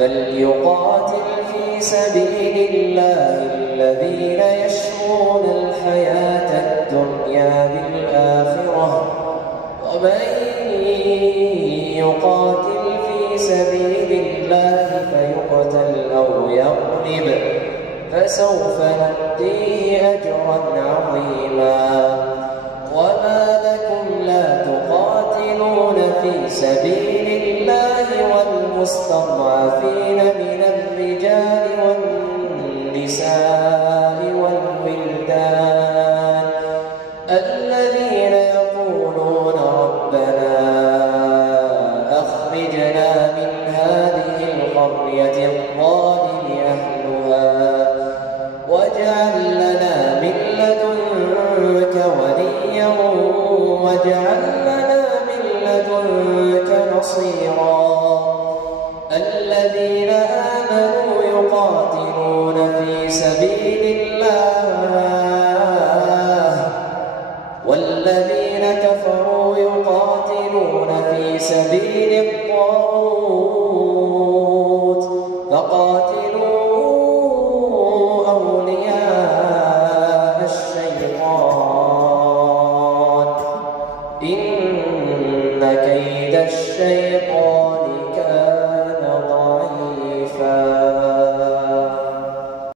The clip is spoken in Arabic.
فليقاتل في سبيل الله الذين يشرون الحياة الدنيا بالآخرة ومن يقاتل في سبيل الله فيقتل أو يغلب فسوف نؤتيه أجرا عظيما وما لكم لا تقاتلون في سبيل الله والمستضعفين من الرجال والنساء والولدان الذين يقولون ربنا أخرجنا من هذه القرية الظالم أهلها واجعل لنا من لدنك وليا واجعل لنا من لدنك نصيرا الذين آمنوا يقاتلون في سبيل الله والذين كفروا يقاتلون في سبيل الطاغوت فقاتلوا أولياء الشيطان إن كيد الشيطان